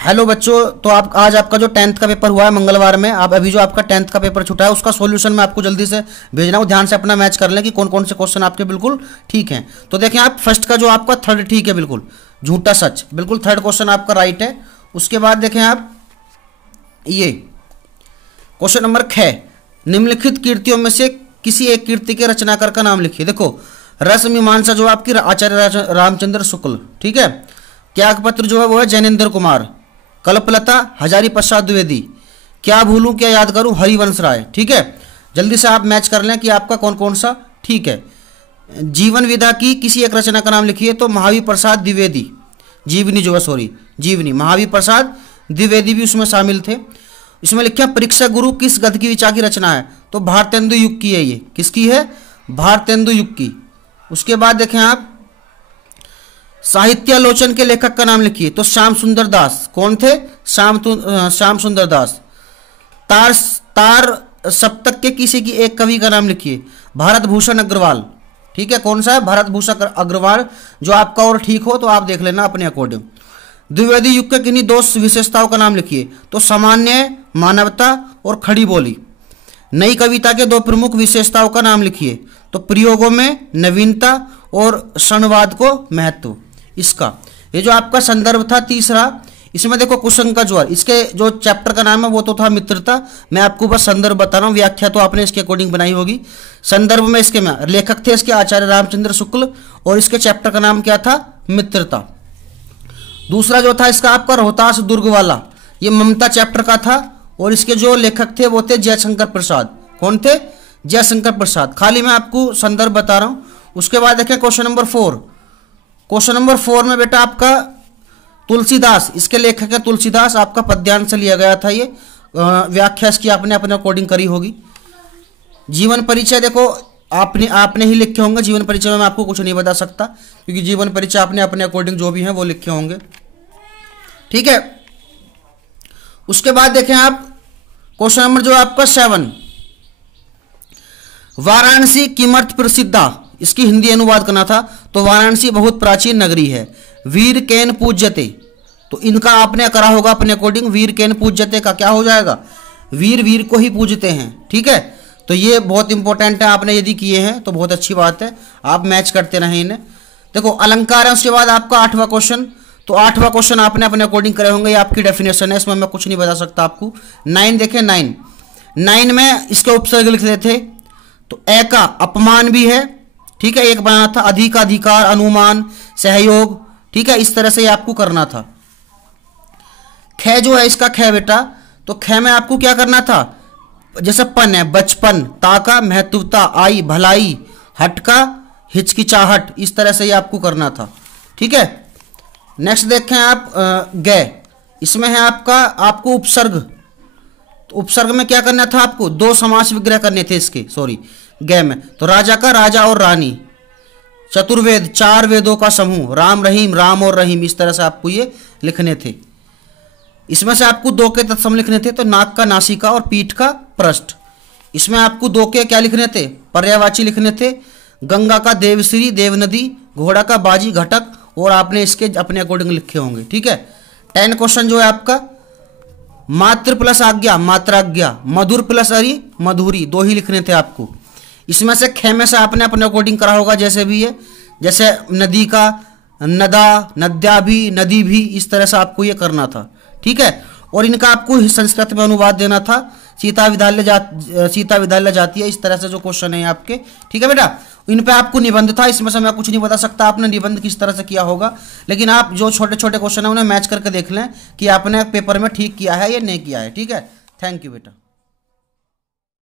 Hello बच्चों, तो आप आज आपका जो 10th का पेपर हुआ है मंगलवार में, आप अभी जो आपका 10th का पेपर छूटा है उसका सॉल्यूशन मैं आपको जल्दी से भेजना हूँ। ध्यान से अपना मैच कर लें कि कौन कौन से क्वेश्चन आपके बिल्कुल ठीक हैं। तो देखें आप, फर्स्ट का जो आपका थर्ड ठीक है, बिल्कुल झूठा सच, बिल्कुल थर्ड क्वेश्चन आपका राइट है। उसके बाद देखें आप ये क्वेश्चन नंबर 6, निम्नलिखित कीर्तियों में से किसी एक कीर्ति के रचनाकार का नाम लिखिए। देखो रस मीमांसा जो आपकी आचार्य रामचंद्र शुक्ल, ठीक है। त्यागपत्र जो है वो है जैनेन्द्र कुमार। कल्पलता हजारी प्रसाद द्विवेदी। क्या भूलूं क्या याद करूं हरिवंश राय, ठीक है। जल्दी से आप मैच कर लें कि आपका कौन कौन सा ठीक है। जीवन विधा की किसी एक रचना का नाम लिखिए, तो महावीर प्रसाद द्विवेदी, जीवनी जो है सॉरी जीवनी, महावीर प्रसाद द्विवेदी भी उसमें शामिल थे। इसमें लिखा परीक्षा गुरु किस गद्य की विचार की रचना है, तो भारतेंदु युग की है। ये किसकी है? भारतेंदु युग की। उसके बाद देखें आप, साहित्यालोचन के लेखक का नाम लिखिए, तो श्याम सुंदर दास। कौन थे? श्याम सुंदर दास। तार सप्तक के किसी की एक कवि का नाम लिखिए, भारत भूषण अग्रवाल, ठीक है। कौन सा है? भारत भूषण अग्रवाल। जो आपका और ठीक हो तो आप देख लेना अपने अकॉर्डिंग। द्विवेदी युग के किन्हीं दो विशेषताओं का नाम लिखिए, तो सामान्य, मानवता और खड़ी बोली। नई कविता के दो प्रमुख विशेषताओं का नाम लिखिए, तो प्रयोगों में नवीनता और क्षणवाद को महत्व। इसका ये जो आपका संदर्भ था तीसरा, इसमें देखो कुसुम का ज्वर, इसके जो चैप्टर का नाम है वो तो था मित्रता। मैं आपको बस संदर्भ बता रहा हूँ, व्याख्या तो आपने इसके अकॉर्डिंग बनाई होगी। संदर्भ में इसके में लेखक थे इसके आचार्य रामचंद्र शुक्ल, और इसके चैप्टर का नाम क्या था? मित्रता। दूसरा जो था इसका आपका रोहतास दुर्ग वाला, ये ममता चैप्टर का था, और इसके जो लेखक थे वो थे जयशंकर प्रसाद। कौन थे? जयशंकर प्रसाद। खाली मैं आपको संदर्भ बता रहा हूँ। उसके बाद देखें क्वेश्चन नंबर 4। क्वेश्चन नंबर 4 में बेटा आपका तुलसीदास, इसके लेखक है तुलसीदास। आपका पद्यांश से लिया गया था ये, व्याख्या इसकी आपने अपने अकॉर्डिंग करी होगी। जीवन परिचय देखो आपने ही लिखे होंगे। जीवन परिचय में मैं आपको कुछ नहीं बता सकता, क्योंकि जीवन परिचय आपने अपने अकॉर्डिंग जो भी है वो लिखे होंगे, ठीक है। उसके बाद देखें आप क्वेश्चन नंबर जो आपका 7, वाराणसी किमर्थ प्रसिद्धा, इसकी हिंदी अनुवाद करना था, तो वाराणसी बहुत प्राचीन नगरी है। वीर केन पूज्यते, तो इनका आपने करा होगा अपने अकॉर्डिंग। वीर केन पूज्यते का क्या हो जाएगा? वीर वीर को ही पूजते हैं, ठीक है। तो ये बहुत इंपॉर्टेंट है, आपने यदि किए हैं तो बहुत अच्छी बात है, आप मैच करते रहें इन्हें। देखो अलंकार है। उसके बाद आपका 8वां क्वेश्चन, तो 8वां क्वेश्चन आपने अपने अकॉर्डिंग करे होंगे। ये आपकी डेफिनेशन है, इसमें मैं कुछ नहीं बता सकता आपको। 9 देखें, 9 में इसके उपसर्ग लिख रहे थे, तो ए का अपमान भी है, ठीक है। एक बनाना था अधिकार, अनुमान, सहयोग, ठीक है। इस तरह से ये आपको करना था। ख जो है इसका ख बेटा, तो ख में आपको क्या करना था? जैसे पन है बचपन, ता का महत्वता, आई भलाई, हट का हिचकिचाहट, इस तरह से ये आपको करना था, ठीक है। नेक्स्ट देखें आप ग, इसमें है आपको उपसर्ग। तो उपसर्ग में क्या करना था आपको? 2 समास विग्रह करने थे इसके, सॉरी ग में, तो राजा का राजा और रानी। चतुर्वेद 4 वेदों का समूह, राम रहीम, राम और रहीम, इस तरह से आपको ये लिखने थे। इसमें से आपको 2 के तत्सम लिखने थे, तो नाक का नासिका और पीठ का पृष्ठ। इसमें आपको 2 के क्या लिखने थे? पर्यायवाची लिखने थे। गंगा का देवश्री, देवनदी, घोड़ा का बाजी, घटक, और आपने इसके अपने अकॉर्डिंग लिखे होंगे, ठीक है। 10 क्वेश्चन जो है आपका, मात्र प्लस आज्ञा, मात्राज्ञा, मधुर प्लस अरि, मधुरी, 2 ही लिखने थे आपको। इसमें से ख में से आपने अपने अकॉर्डिंग करा होगा, जैसे भी है, जैसे नदी का नदा, नद्या भी, नदी भी, इस तरह से आपको ये करना था, ठीक है। और इनका आपको संस्कृत में अनुवाद देना था। सीता विद्यालय जाती है, इस तरह से जो क्वेश्चन है आपके, ठीक है बेटा। इन पे आपको निबंध था, इसमें से मैं कुछ नहीं बता सकता आपने निबंध किस तरह से किया होगा, लेकिन आप जो छोटे छोटे क्वेश्चन है उन्हें मैच करके देख लें कि आपने पेपर में ठीक किया है या नहीं किया है, ठीक है। थैंक यू बेटा।